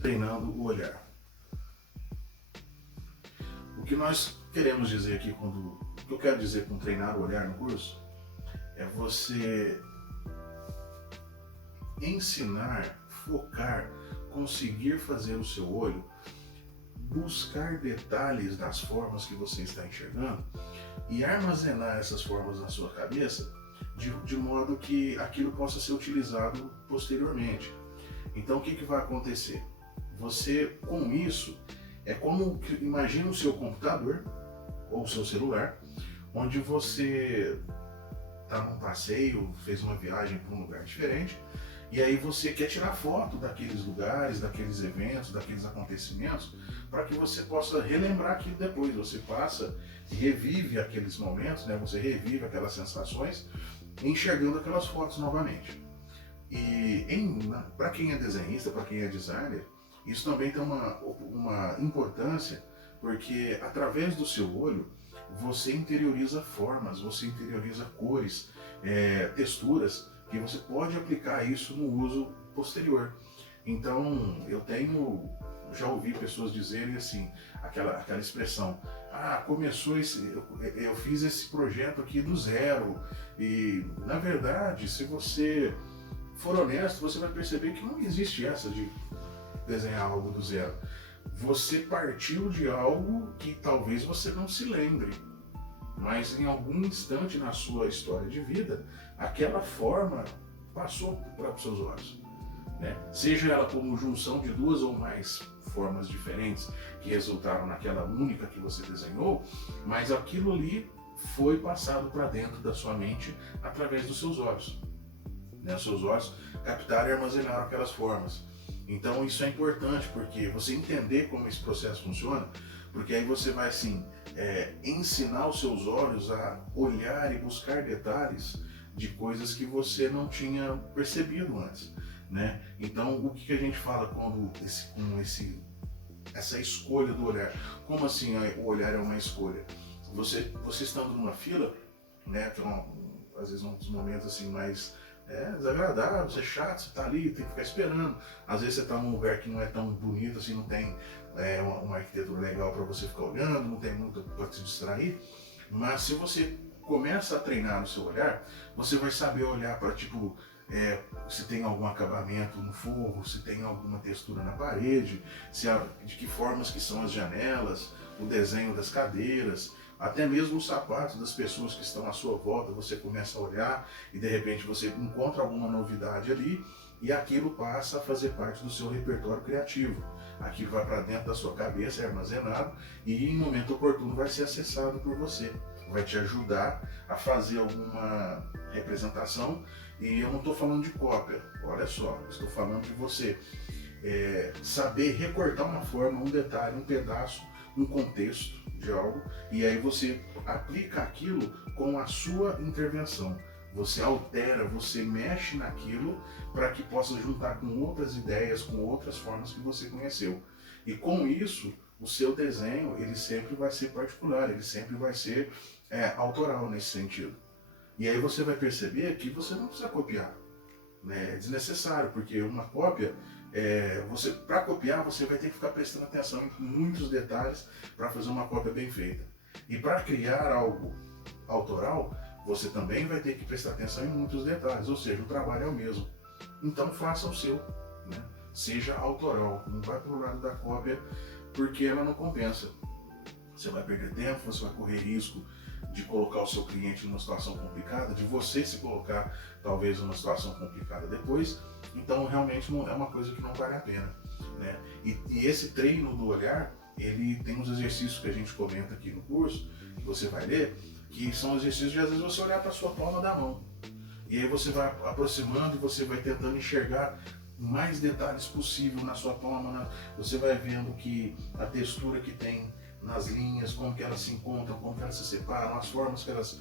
treinando o olhar. O que nós queremos dizer aqui, o que eu quero dizer com treinar o olhar no curso, é você ensinar, focar, conseguir fazer o seu olho buscar detalhes das formas que você está enxergando e armazenar essas formas na sua cabeça de modo que aquilo possa ser utilizado posteriormente. Então o que vai acontecer? Você, com isso, é como, imagina o seu computador ou o seu celular, onde você está num passeio, fez uma viagem para um lugar diferente, e aí você quer tirar foto daqueles lugares, daqueles eventos, daqueles acontecimentos, para que você possa relembrar aquilo depois. Você passa e revive aqueles momentos, né? Você revive aquelas sensações, enxergando aquelas fotos novamente. E para quem é desenhista, para quem é designer, isso também tem uma importância, porque através do seu olho, você interioriza formas, você interioriza cores, texturas, que você pode aplicar isso no uso posterior. Então, já ouvi pessoas dizerem assim, aquela expressão, eu fiz esse projeto aqui do zero, e na verdade, se você for honesto, você vai perceber que não existe essa de desenhar algo do zero. Você partiu de algo que talvez você não se lembre, mas em algum instante na sua história de vida, aquela forma passou para os seus olhos, né? Seja ela como junção de duas ou mais formas diferentes que resultaram naquela única que você desenhou, mas aquilo ali foi passado para dentro da sua mente através dos seus olhos, né? Os seus olhos captaram e armazenaram aquelas formas. Então isso é importante, porque você entender como esse processo funciona, porque aí você vai assim, ensinar os seus olhos a olhar e buscar detalhes de coisas que você não tinha percebido antes, né? Então o que a gente fala com essa escolha do olhar? Como assim o olhar é uma escolha? Você estando numa fila, né, que às vezes uns momentos assim mais desagradável, você é chato, você está ali, tem que ficar esperando. Às vezes você está num lugar que não é tão bonito, assim, não tem uma arquitetura legal para você ficar olhando, não tem muito para se distrair. Mas se você começa a treinar no seu olhar, você vai saber olhar para, tipo, se tem algum acabamento no forro, se tem alguma textura na parede, de que formas que são as janelas, o desenho das cadeiras, até mesmo os sapatos das pessoas que estão à sua volta, você começa a olhar e de repente você encontra alguma novidade ali e aquilo passa a fazer parte do seu repertório criativo. Aquilo vai para dentro da sua cabeça, é armazenado e em momento oportuno vai ser acessado por você. Vai te ajudar a fazer alguma representação, e eu não estou falando de cópia, olha só, eu estou falando de você saber recortar uma forma, um detalhe, um pedaço, um contexto de algo, e aí você aplica aquilo com a sua intervenção. Você altera, você mexe naquilo para que possa juntar com outras ideias, com outras formas que você conheceu. E com isso, o seu desenho, ele sempre vai ser particular, ele sempre vai ser autoral nesse sentido. E aí você vai perceber que você não precisa copiar, né? É desnecessário, porque uma cópia, para copiar você vai ter que ficar prestando atenção em muitos detalhes para fazer uma cópia bem feita. E para criar algo autoral, você também vai ter que prestar atenção em muitos detalhes, ou seja, o trabalho é o mesmo. Então faça o seu, né? Seja autoral, não vai para o lado da cópia, porque ela não compensa. Você vai perder tempo, você vai correr risco de colocar o seu cliente numa situação complicada, de você se colocar talvez numa situação complicada depois. Então realmente não é uma coisa que não vale a pena, né? E esse treino do olhar, ele tem uns exercícios que a gente comenta aqui no curso, que você vai ler, que são exercícios de às vezes você olhar para a sua palma da mão. E aí você vai aproximando e você vai tentando enxergar mais detalhes possível na sua palma, você vai vendo que a textura que tem nas linhas, como que elas se encontram, como que elas se separam, as formas que elas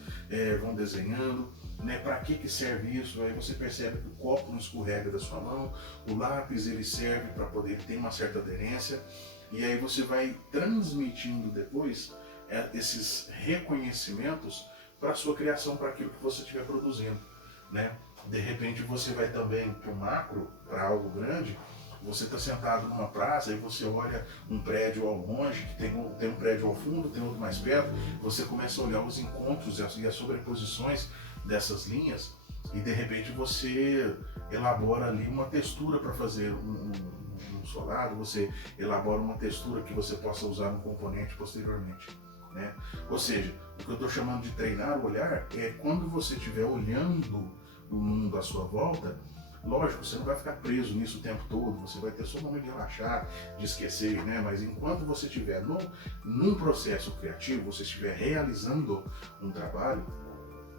vão desenhando, né? Para que serve isso? Aí você percebe que o copo não escorrega da sua mão, o lápis ele serve para poder ter uma certa aderência, e aí você vai transmitindo depois esses reconhecimentos para a sua criação, para aquilo que você estiver produzindo, né? De repente você vai também para o macro, para algo grande, Você está sentado numa praça e você olha um prédio ao longe, que tem um prédio ao fundo, tem outro mais perto, você começa a olhar os encontros e as sobreposições dessas linhas e de repente você elabora ali uma textura para fazer um solado, você elabora uma textura que você possa usar no componente posteriormente. Né? Ou seja, o que eu estou chamando de treinar o olhar é quando você estiver olhando o mundo à sua volta. Lógico, você não vai ficar preso nisso o tempo todo, você vai ter só um momento de relaxar, de esquecer, né? Mas enquanto você estiver num processo criativo, você estiver realizando um trabalho,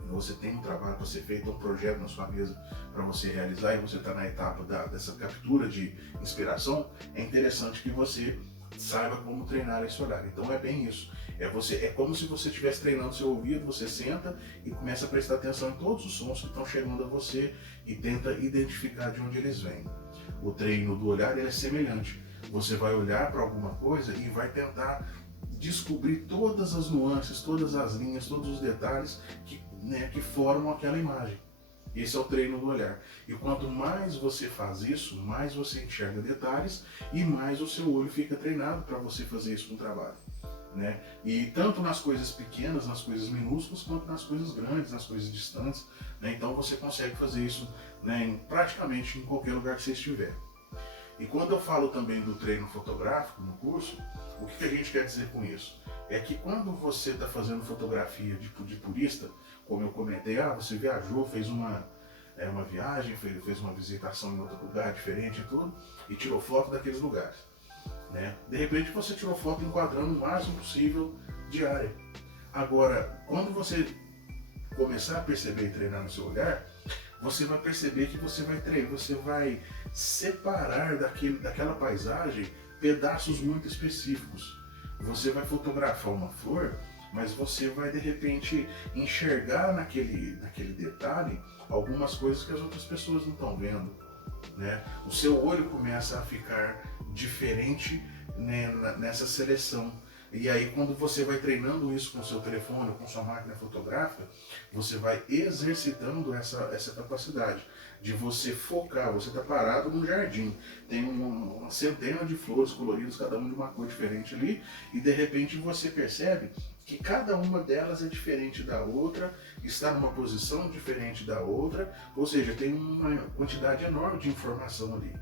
você tem um trabalho para ser feito, um projeto na sua mesa para você realizar, e você está na etapa dessa captura de inspiração, é interessante que você saiba como treinar esse olhar. Então é bem isso. É como se você estivesse treinando seu ouvido, você senta e começa a prestar atenção em todos os sons que estão chegando a você e tenta identificar de onde eles vêm. O treino do olhar é semelhante. Você vai olhar para alguma coisa e vai tentar descobrir todas as nuances, todas as linhas, todos os detalhes que formam aquela imagem. Esse é o treino do olhar. E quanto mais você faz isso, mais você enxerga detalhes e mais o seu olho fica treinado para você fazer isso com o trabalho. Né? E tanto nas coisas pequenas, nas coisas minúsculas, quanto nas coisas grandes, nas coisas distantes. Né? Então você consegue fazer isso, né, praticamente em qualquer lugar que você estiver. E quando eu falo também do treino fotográfico no curso, o que a gente quer dizer com isso? É que quando você está fazendo fotografia de turista, como eu comentei, você viajou, fez uma viagem, fez uma visitação em outro lugar diferente e tudo, e tirou foto daqueles lugares. Né? De repente você tirou foto enquadrando o máximo possível de área. Agora, quando você começar a perceber e treinar no seu olhar, você vai perceber que você vai separar daquela paisagem pedaços muito específicos. Você vai fotografar uma flor, mas você vai de repente enxergar naquele detalhe algumas coisas que as outras pessoas não estão vendo. Né? O seu olho começa a ficar diferente, né, nessa seleção. E aí quando você vai treinando isso com o seu telefone, com sua máquina fotográfica, você vai exercitando essa capacidade de você focar. Você está parado num jardim, tem uma centena de flores coloridas, cada uma de uma cor diferente ali, e de repente você percebe que cada uma delas é diferente da outra, está numa posição diferente da outra, ou seja, tem uma quantidade enorme de informação ali.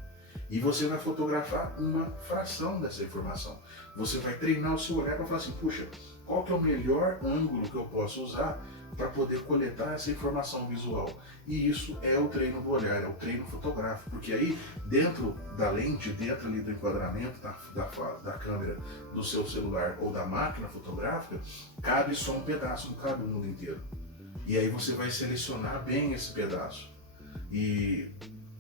E você vai fotografar uma fração dessa informação. Você vai treinar o seu olhar para falar assim, puxa, qual que é o melhor ângulo que eu posso usar para poder coletar essa informação visual? E isso é o treino do olhar, é o treino fotográfico, porque aí dentro da lente, dentro ali do enquadramento da câmera do seu celular ou da máquina fotográfica, cabe só um pedaço, não cabe o mundo inteiro. E aí você vai selecionar bem esse pedaço. E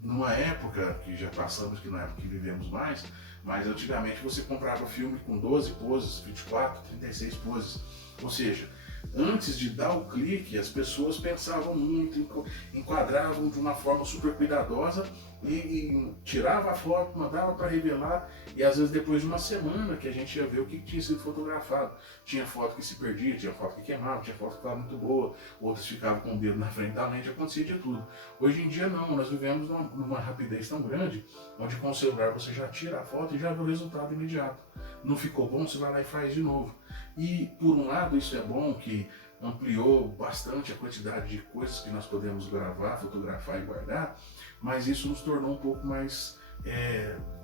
numa época, que já passamos, que não é a época que vivemos mais, mas antigamente você comprava filme com 12 poses, 24, 36 poses. Ou seja, antes de dar o clique, as pessoas pensavam muito, enquadravam de uma forma super cuidadosa e tirava a foto, mandava para revelar, e às vezes depois de uma semana que a gente ia ver o que tinha sido fotografado. Tinha foto que se perdia, tinha foto que queimava, tinha foto que estava muito boa, outras ficavam com o dedo na frente da lente, acontecia de tudo. Hoje em dia não, nós vivemos numa rapidez tão grande, onde com o celular você já tira a foto e já vê o resultado imediato. Não ficou bom, você vai lá e faz de novo. E por um lado isso é bom, que ampliou bastante a quantidade de coisas que nós podemos gravar, fotografar e guardar, mas isso nos tornou um pouco mais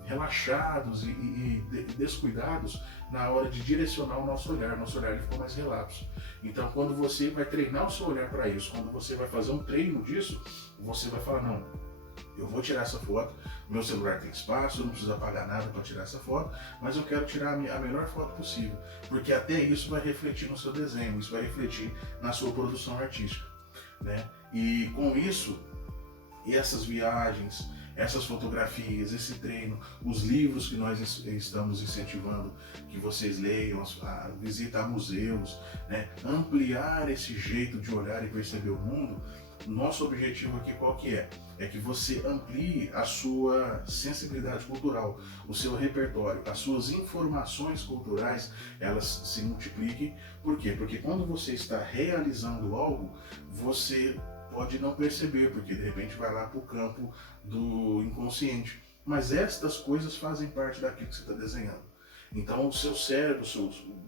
relaxados e descuidados na hora de direcionar o nosso olhar. Nosso olhar ficou mais relapso. Então quando você vai treinar o seu olhar para isso, quando você vai fazer um treino disso, você vai falar, não, eu vou tirar essa foto, meu celular tem espaço, eu não preciso apagar nada para tirar essa foto, mas eu quero tirar a melhor foto possível, porque até isso vai refletir no seu desenho, isso vai refletir na sua produção artística. Né? E com isso, essas viagens, essas fotografias, esse treino, os livros que nós estamos incentivando que vocês leiam, a visita a museus, né? Ampliar esse jeito de olhar e perceber o mundo. Nosso objetivo aqui qual que é? É que você amplie a sua sensibilidade cultural, o seu repertório, as suas informações culturais, elas se multipliquem. Por quê? Porque quando você está realizando algo, você pode não perceber, porque de repente vai lá para o campo do inconsciente. mas estas coisas fazem parte daquilo que você está desenhando. Então o seu cérebro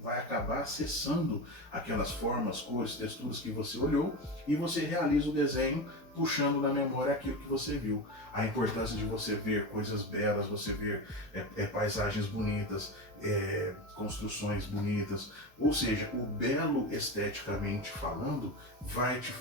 vai acabar acessando aquelas formas, cores, texturas que você olhou e você realiza o desenho puxando na memória aquilo que você viu. A importância de você ver coisas belas, você ver paisagens bonitas, construções bonitas, ou seja, o belo esteticamente falando vai te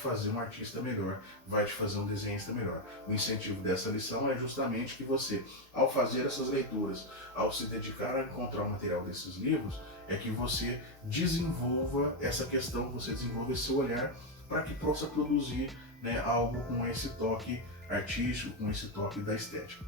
fazer um artista melhor, vai te fazer um desenhista melhor. O incentivo dessa lição é justamente que você, ao fazer essas leituras, ao se dedicar a encontrar o material desses livros, é que você desenvolva essa questão, você desenvolva esse olhar para que possa produzir, né, algo com esse toque artístico, com esse toque da estética.